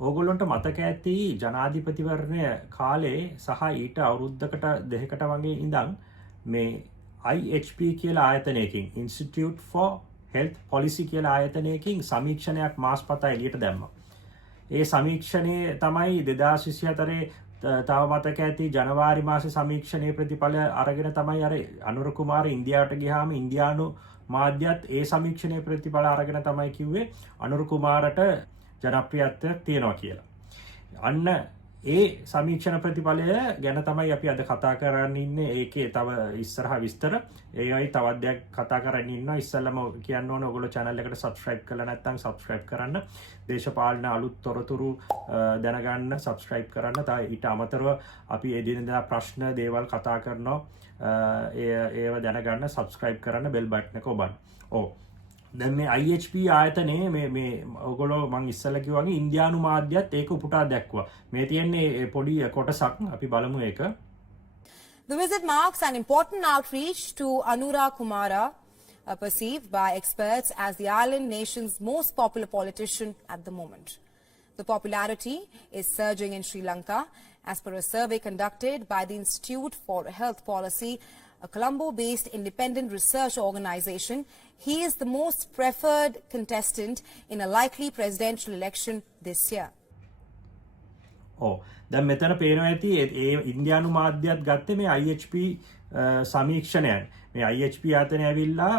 ඕගොල්ලොන්ට මතක ඇති ජනාධිපතිවරණය කාලේ සහ ඊට අවුරුද්දකට දෙකකට වගේ ඉඳන් මේ IHP කියලා ආයතනයකින් Institute for Health Policy කියලා ආයතනයකින් සමීක්ෂණයක් මාස්පතා එළියට දැම්මා. ඒ සමීක්ෂණය තමයි 2024 තව මතක ඇති ජනවාරි මාසේ සමීක්ෂණයේ ප්‍රතිඵල අරගෙන තමයි අර අනුර කුමාර ඉන්දියාවට ගියාම ඉන්දියානු මාධ්‍යත් ඒ සමීක්ෂණයේ ප්‍රතිඵල අරගෙන තමයි කිව්වේ අනුර කුමාරට ජනප්‍රියත්වයක් තියෙනවා කියලා. අන්න ඒ සමීක්ෂණ ප්‍රතිඵලය ගැන තමයි අපි අද කතා කරන්න ඉන්නේ. ඒකේ තව ඉස්සරහ විස්තර ඒවයි තවත් දෙයක් කතා කරන්න ඉන්නවා. ඉස්සෙල්ලාම කියන්න ඕනේ ඔයගොල්ලෝ channel එකට subscribe කරලා නැත්නම් subscribe කරන්න. දේශපාලන අලුත් තොරතුරු දැනගන්න subscribe කරන්න. ඊට අමතරව අපි එදිනෙදා ප්‍රශ්න දේවල් කතා කරනවා. ඒව දැනගන්න subscribe කරන්න bell button එක ඔබන්න. ඔව්. දැන් මේ IHP ආයතනයේ මේ ඔයගොල්ලෝ මං ඉස්සෙල්ලා කිව්වා වගේ ඉන්දියානු මාධ්‍යත් ඒක උපුටා දැක්වුවා. මේ තියෙන්නේ පොඩි කොටසක් අපි බලමු ඒක. The visit marks an important outreach to Anura Kumara, perceived by experts as the island nation's most popular politician at the moment. The popularity is surging in Sri Lanka. As per a survey conducted by the Institute for Health Policy, a Colombo-based independent research organization, he is the most preferred contestant in a likely presidential election this year. දැන් මෙතන පේනවා ඇති ඒ ඉන්දියානු මාධ්‍යත් ගත්තේ මේ IHP සමීක්ෂණයන්. මේ IHP ආයතනය ඇවිල්ලා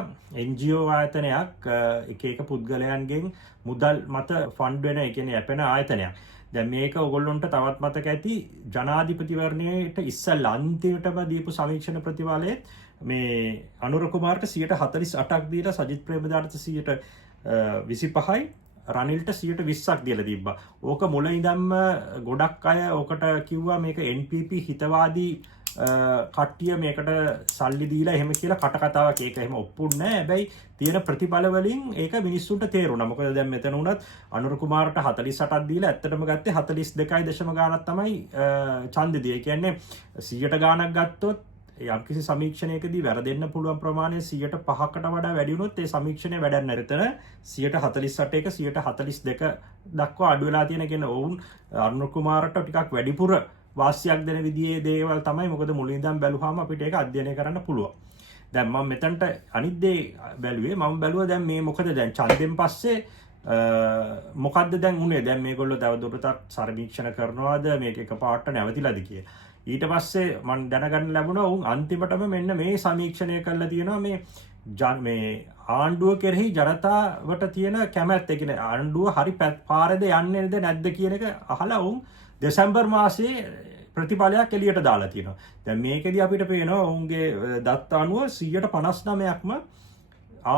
NGO ආයතනයක් එක එක පුද්ගලයන්ගෙන් මුදල් මත ෆන්ඩ් වෙන ඒ කියන්නේ යැපෙන ආයතනයක්. දැන් මේක ඔයගොල්ලොන්ට තවත් මතක ඇති ජනාධිපතිවරණයට ඉස්සෙල්ලා අන්තිමටම දීපු සමීක්ෂණ ප්‍රතිඵලයේ මේ අනුර කුමාරට 48ක් දීලා සජිත් ප්‍රේමදාසට 25යි රනිල්ට 20ක් දීලා තිබ්බා. ඕක මුල ඉඳන්ම ගොඩක් අය ඕකට කිව්වා මේක NPP හිතවාදී කට්ටිය මේකට සල්ලි දීලා එහෙම කියලා කටකතාවක්. ඒක එහෙම ඔප්පුන්නේ නැහැ. හැබැයි තියෙන ප්‍රතිඵල වලින් ඒක මිනිස්සුන්ට තේරුණා. මොකද දැන් මෙතන උනත් අනුර කුමාරට 48ක් දීලා ඇත්තටම ගත්තේ 42 ගාණක් තමයි ඡන්දෙ දී. ඒ කියන්නේ 100ට ගාණක් ගත්තොත් යම්කිසි සමීක්ෂණයකදී වැරදෙන්න පුළුවන් ප්‍රමාණය 105කට වඩා වැඩි වුණොත් ඒ සමීක්ෂණය වැඩක් නැහැ. එතන 148ක 142 දක්වා අඩු වෙලා තියෙන කියන ඔවුන් අනුර කුමාරට ටිකක් වැඩිපුර වාසියක් දෙන විදිහේ දේවල් තමයි. මොකද මුලින් ඉඳන් බැලුවාම අපිට ඒක අධ්‍යයනය කරන්න පුළුවන්. දැන් මම මෙතනට අනිත් දේ බැලුවේ මම බැලුවා දැන් මේ මොකද දැන් ඡන්දෙන් පස්සේ මොකද්ද දැන් උනේ. දැන් මේගොල්ලෝ තවදුරටත් සමීක්ෂණ කරනවාද මේක එකපාරට නැවතිලාද කියලා. ඊට පස්සේ මම දැනගන්න ලැබුණා උන් අන්තිමටම මෙන්න මේ සමීක්ෂණය කරලා තියෙනවා මේ ආණ්ඩුව කෙරෙහි ජනතාවට තියෙන කැමැත්ත. ඒ කියන්නේ ආණ්ඩුව හරි පාරේද යන්නේද නැද්ද කියන එක අහලා උන් දෙසැම්බර් මාසයේ ප්‍රතිඵලයක් එළියට දාලා තියෙනවා. දැන් මේකෙදි අපිට පේනවා ඔවුන්ගේ දත්ත අනුව 159ක්ම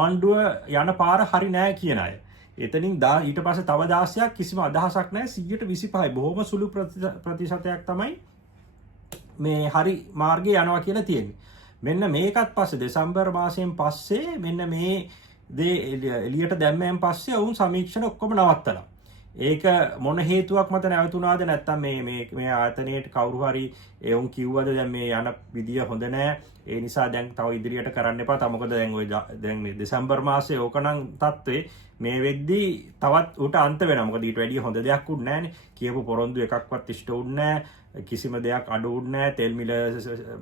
ආණ්ඩුව යන පාර හරි නෑ කියන අය. එතනින් ඊට පස්සේ තව 16ක් කිසිම අදහසක් නැහැ. 125යි බොහොම සුළු ප්‍රතිශතයක් තමයි මේ හරි මාර්ගයේ යනවා කියලා තියෙන්නේ. මෙන්න මේකත් පස්සේ දෙසැම්බර් මාසයෙන් පස්සේ මෙන්න මේ දේ එළියට දැම්මෙන් පස්සේ වුන් සමීක්ෂණ ඔක්කොම නවත්තලා. ඒක මොන හේතුවක් මත නැවතුණාද නැත්නම් මේ ආයතනයේට කවුරු හරි එවුන් කිව්වද දැන් මේ යන විදිය හොඳ නැහැ. ඒ නිසා දැන් තව ඉදිරියට කරන්න එපා. තව මොකද දැන් ඔය දැන් මේ දෙසැම්බර් මාසේ ඕකනම් තත්ත්වේ මේ වෙද්දී තවත් උට අන්ත වෙනවා. මොකද ඊට වැඩිය හොඳ දෙයක් උන්නේ නැහනේ. කියපු පොරොන්දු එකක්වත් ඉෂ්ට උන්නේ නැහැ. කිසිම දෙයක් අඩු උන්නේ නැහැ. තෙල් මිල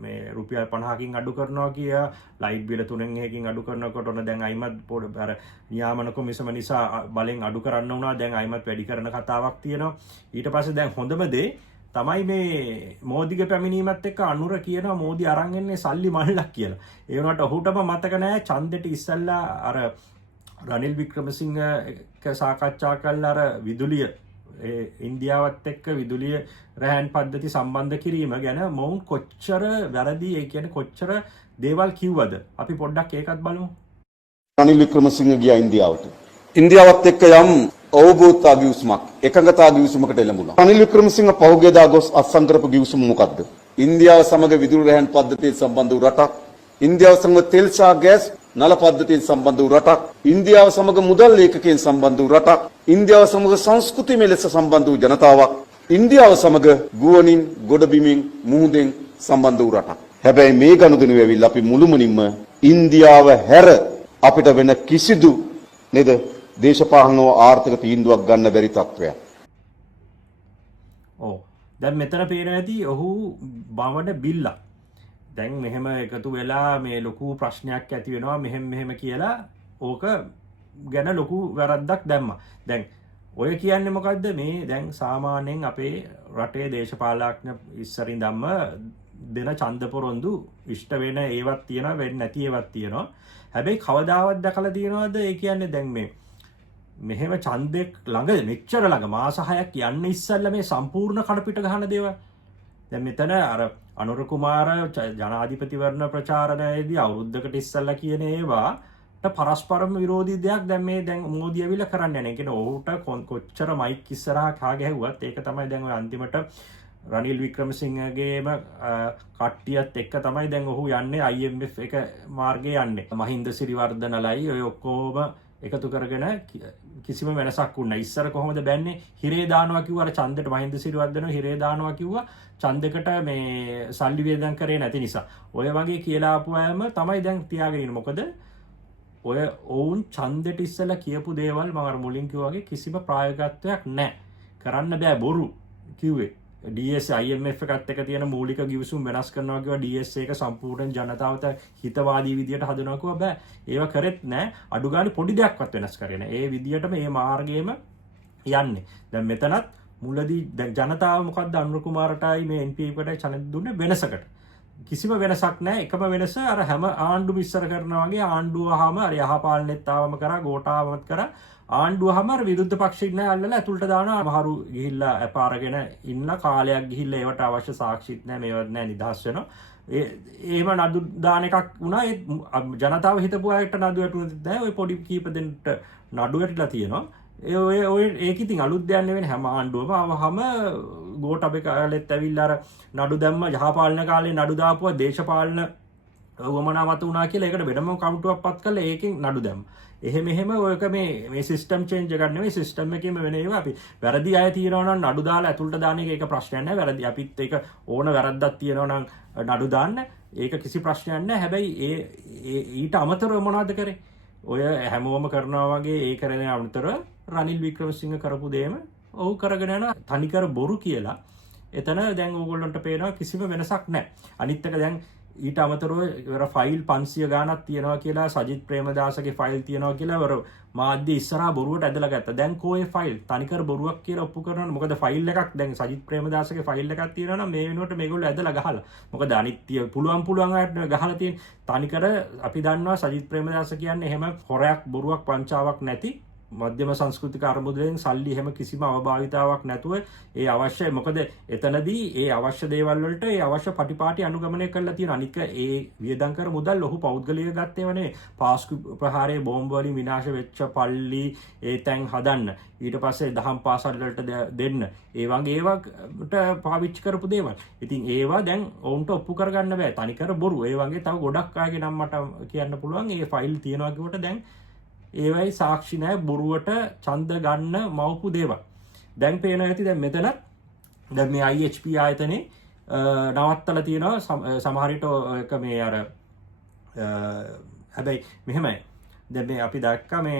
මේ රුපියල් 50කින් අඩු කරනවා කියා, ලයිට් බිල 3කින් අඩු කරනකොට ඔන්න දැන් අයිමත් අර නියාමන කොමිසම නිසා බලෙන් අඩු කරන්න වුණා. දැන් අයිමත් වැඩි කරන කතාවක් තියෙනවා. ඊට පස්සේ දැන් හොඳම දේ තමයි මේ මෝදිගේ පැමිණීමත් එක්ක අනුර කියනවා මෝදි අරන් එන්නේ සල්ලි මල්ලක් කියලා. ඒ වුණාට ඔහුටම මතක නැහැ ඡන්දෙට ඉස්සෙල්ලා අර රනිල් වික්‍රමසිංහ එක්ක සාකච්ඡා කළා අර විදුලිය ඉන්දියාවත් එක්ක විදුලිය රැහන් පද්ධති සම්බන්ධ කිරීම ගැන මොවුන් කොච්චර වැරදි ඒ කියන්නේ කොච්චර දේවල් කිව්වද අපි පොඩ්ඩක් ඒකත් බලමු. රනිල් වික්‍රමසිංහ ගියා ඉන්දියාවට. ඉන්දියාවත් එක්ක යම් අවබෝධතා ගිවිසුමක් එකඟතා ගිවිසුමකට එළඹුණා. රනිල් වික්‍රමසිංහ පහුගියදා ගොස් අත්සන් කරපු ගිවිසුම මොකද්ද? ඉන්දියාව සමග විදුලි රැහන් පද්ධතියට සම්බන්ධ වූ රටක්, ඉන්දියාව සමග තෙල් සහ ගෑස් නල පද්ධතියට සම්බන්ධ වූ රටක්, ඉන්දියාව සමග මුදල් ලේඛකයන් සම්බන්ධ වූ රටක්, ඉන්දියාව සමග සංස්කෘතිමය ලෙස සම්බන්ධ වූ ජනතාවක්, ඉන්දියාව සමග ගුවනින් ගොඩබිමින් මුහුදෙන් සම්බන්ධ වූ රටක්. හැබැයි මේ ගනුදෙනු වෙවිලා අපි මුළුමනින්ම ඉන්දියාව හැර අපිට වෙන කිසිදු නේද දේශපාලන ආර්ථික තීන්දුවක් ගන්න බැරි තත්ත්වයක්. දැන් මෙතන පේන ඇති ඔහු බවට බිල්ලා දැන් මෙහෙම එකතු වෙලා මේ ලොකු ප්‍රශ්නයක් ඇති වෙනවා මෙහෙම කියලා ඕක ගැන ලොකු වැරද්දක් දැම්මා. දැන් ඔය කියන්නේ මොකද්ද මේ දැන් සාමාන්‍යයෙන් අපේ රටේ දේශපාලඥ ඉස්සරින් ධම්ම දෙන ඡන්ද පොරොන්දු ඉෂ්ට වෙන ඒවත් තියෙනවා වෙන්නේ නැති ඒවත් තියෙනවා. හැබැයි කවදාවත් දැකලා තියෙනවද ඒ කියන්නේ දැන් මේ මෙහෙම ඡන්දෙක් ළඟ මෙච්චර ළඟ මාස 6ක් යන්න ඉස්සෙල්ලා මේ සම්පූර්ණ කඩපිට ගහන දේවල්. දැන් මෙතන අර අනුර කුමාර ජනාධිපතිවරණ ප්‍රචාරණයේදී අවුරුද්දකට ඉස්සෙල්ලා කියන ඒවාට පරස්පරම විරෝධී දෙයක් දැන් මේ දැන් මෝදි ඇවිල්ලා කරන්න යන. ඒ කියන්නේ ඔහුට කොච්චර මයික් ඉස්සරහා කා ගැහුවත් ඒක තමයි දැන් ඔය අන්තිමට රනිල් වික්‍රමසිංහගේම කට්ටියත් එක්ක තමයි දැන් ඔහු යන්නේ IMF එක මාර්ගයේ යන්නේ. මහින්ද සිරිවර්ධනලයි ඔය ඔක්කොම එකතු කරගෙන කිසිම වෙනසක් වුණා. ඉස්සර කොහොමද බැන්නේ හිරේ දානවා කිව්වා අර ඡන්දෙට මහින්ද සිරිවර්ධන හිරේ දානවා කිව්වා ඡන්දෙකට මේ සල්ලි වේදම් කරේ නැති නිසා. ඔය වගේ කියලා ආපු අයම තමයි දැන් තියාගෙන ඉන්නේ. මොකද ඔය ඔවුන් ඡන්දෙට ඉස්සලා කියපු දේවල් මම අර මුලින් කිව්වා වගේ කිසිම ප්‍රායෝගිකත්වයක් නැහැ. කරන්න බෑ බොරු කිව්වේ. DS IMF එකත් එක තියෙන මූලික ගිවිසුම් වෙනස් කරනවා කිව්වා DS එක සම්පූර්ණ ජනතාවට හිතවාදී විදියට හදනවා කිව්වා බෑ. ඒව කරෙත් නෑ. අඩු ගානේ පොඩි දෙයක්වත් වෙනස් කරේ නෑ. ඒ විදියට මේ මාර්ගයේම යන්නේ. දැන් මෙතනත් මුලදී දැන් ජනතාව මොකද්ද අනුර කුමාරටයි මේ NPP එකටයි ඡන්ද දුන්නේ වෙනසකට. කිසිම වෙනසක් නෑ. එකම වෙනස අර හැම ආණ්ඩුව ඉස්සර කරනවා වගේ ආණ්ඩුවහම අර යහපාලනෙත් ආවම කරා ගෝඨාවමත් කරා ආණ්ඩුවහම අර විරුද්ධ පක්ෂික නෑ අල්ලලා ඇතුළට දානවා මහරු ගිහිල්ලා අපාරගෙන ඉන්න කාලයක් ගිහිල්ලා ඒවට අවශ්‍ය සාක්ෂිත් නෑ මේවත් නෑ නිදහස් වෙනවා. එහෙම නඩු දාන එකක් වුණා. ඒ ජනතාව හිතපු අයට නඩු වැටුනේ නැහැ. ඔය පොඩි කීප දෙනෙක්ට නඩු වැටිලා තියෙනවා. ඔය ඒක ඉතින් අලුත් දෙයක් නෙවෙයි. හැම ආණ්ඩුවම අවහම ගෝඨාභය කාලෙත් ඇවිල්ලා අර නඩු දැම්ම යහපාලන කාලේ නඩු දාපුවා දේශපාලන වමනාවත වුණා කියලා ඒකට වෙනම කමිටුවක් පත් කරලා ඒකෙන් නඩු දැම්ම. එහෙම ඔයක මේ සිස්ටම් චේන්ජ් එකක් නෙවෙයි සිස්ටම් එකේම වෙන ඒවා අපි වැරදි අය තියෙනවා නම් නඩු දාලා ඇතුළට දාන එක ඒක ප්‍රශ්නයක් නෑ. වැරදි අපිත් ඒක ඕන වැරද්දක් තියෙනවා නම් නඩු දාන්න ඒක කිසි ප්‍රශ්නයක් නෑ. හැබැයි ඊට අමතරව මොනවද කරේ? ඔය හැමෝම කරනවා වගේ ඒ කරන අමතරව රනිල් වික්‍රමසිංහ කරපු දේම ඔහු කරගෙන යන තනිකර බොරු කියලා. එතන දැන් ඕගොල්ලන්ට පේනවා කිසිම වෙනසක් නෑ. අනිත් එක දැන් ඊට අමතරව ෆයිල් 500 ගානක් තියෙනවා කියලා සජිත් ප්‍රේමදාසගේ ෆයිල් තියෙනවා කියලා මාධ්‍ය ඉස්සරහා බොරුවට ඇදලා ගත්තා. දැන් කොහේ ෆයිල් තනිකර බොරුවක් කියලා ඔප්පු කරනවා. මොකද ෆයිල් එකක් දැන් සජිත් ප්‍රේමදාසගේ ෆයිල් එකක් තියෙනවා නම් මේ වෙනුවට මේගොල්ලෝ ඇදලා ගහලා. මොකද අනිත්‍ය පුළුවන් අයට ගහලා තියෙන තනිකර අපි දන්නවා සජිත් ප්‍රේමදාස කියන්නේ එහෙම හොරයක් බොරුවක් වංචාවක් නැති මධ්‍යම සංස්කෘතික අරමුදලෙන් සල්ලි එහෙම කිසිම අවභාවිතාවක් නැතුව ඒ අවශ්‍ය මොකද එතනදී ඒ අවශ්‍ය දේවල් වලට ඒ අවශ්‍ය පටිපාටි අනුගමනය කරලා තියෙන අනික ඒ වියදම් කර මුදල් ඔහු පෞද්ගලිකව ගත්තේව නෙවෙයි. පාස්කු ප්‍රහාරයේ බෝම්බ වලින් විනාශ වෙච්ච පල්ලි ඒ තැන් හදන්න ඊට පස්සේ දහම් පාසල් වලට දෙන්න ඒ වගේ ඒවාට පාවිච්චි කරපු දේවල්. ඉතින් ඒවා දැන් ඔවුන්ට ඔප්පු කරගන්න බෑ. තනිකර බොරු. ඒ වගේ තව ගොඩක් අයගේ නම් මට කියන්න පුළුවන් ඒ ෆයිල් තියනවා කිව්වට දැන් ඒවයි සාක්ෂි නැහැ බොරුවට ඡන්ද ගන්න මවපු දේවල්. දැන් පේන ඇති දැන් මෙතනත් දැන් මේ IHP ආයතනේ නවත්තලා තියෙනවා සමහර විට එක මේ අර හැබැයි මෙහෙමයි. දැන් මේ අපි දැක්කා මේ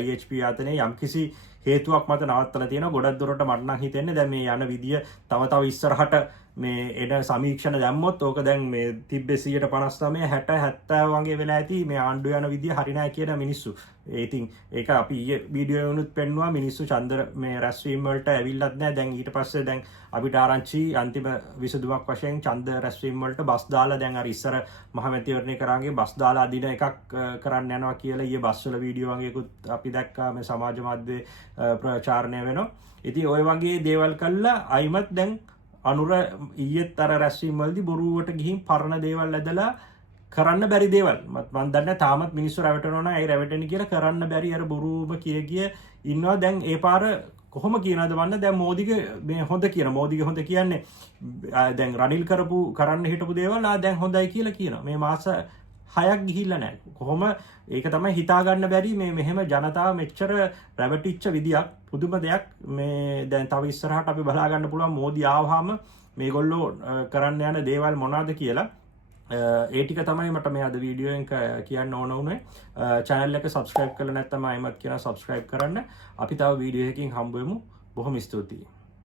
IHP ආයතනේ යම්කිසි හේතුවක් මත නවත්තලා තියෙනවා. ගොඩක් දුරට මට නම් හිතෙන්නේ දැන් මේ යන විදිය තව ඉස්සරහට මේ එන සමීක්ෂණ දැම්මොත් ඕක දැන් මේ තිබ්බේ 159 60 70 වගේ වෙලා ඇති මේ ආණ්ඩුව යන විදිය හරි නැහැ කියන මිනිස්සු. ඉතින් ඒක අපි ඊයේ වීඩියෝ එකනුත් පෙන්නුවා මිනිස්සු ඡන්ද මේ රැස්වීම වලට ඇවිල්ලත් නැහැ. දැන් ඊට පස්සේ දැන් අපිට ආරංචි අන්තිම විසඳුමක් වශයෙන් ඡන්ද රැස්වීම වලට බස් දාලා දැන් අර ඉස්සර මහමැතිවරණය කරාගේ බස් දාලා අදින එකක් කරන්න යනවා කියලා ඊයේ බස් වල වීඩියෝ වගේකුත් අපි දැක්කා මේ සමාජ මාධ්‍ය ප්‍රචාරණය වෙනවා. ඉතින් ওই වගේ දේවල් කළා අයිමත් දැන් අනුර ඊයේත් අර රැස්වීම වලදී බොරුවට ගිහින් පරණ දේවල් ඇදලා කරන්න බැරි දේවල් මම දන්නේ තාමත් මිනිස්සු රැවටෙනවා නම් ඒ රැවටෙන්නේ කියලා කරන්න බැරි අර බොරුම කිය ඉන්නවා. දැන් ඒ පාර කොහොම කියනවද වන්න දැන් මෝදිගේ මේ හොඳ කියන මෝදිගේ හොඳ කියන්නේ දැන් රනිල් කරන්න හිටපු දේවල් දැන් හොඳයි කියලා කියනවා. මේ මාස 6ක් ගිහිල්ලා නැහැ. කොහොම ඒක තමයි හිතා ගන්න බැරි මේ මෙහෙම ජනතාව මෙච්චර රැවටිච්ච විදියක් පුදුම දෙයක් මේ දැන් තව ඉස්සරහට අපි බලා ගන්න පුළුවන් මෝදි ආවහම මේගොල්ලෝ කරන්න යන දේවල් මොනවද කියලා. ඒ ටික තමයි මට මේ අද වීඩියෝ එකෙන් කියන්න ඕන වුණේ. channel එක subscribe කරලා නැත්නම් අයිමත් කියන subscribe කරන්න. අපි තව වීඩියෝ එකකින් හම්බ වෙමු. බොහොම ස්තුතියි.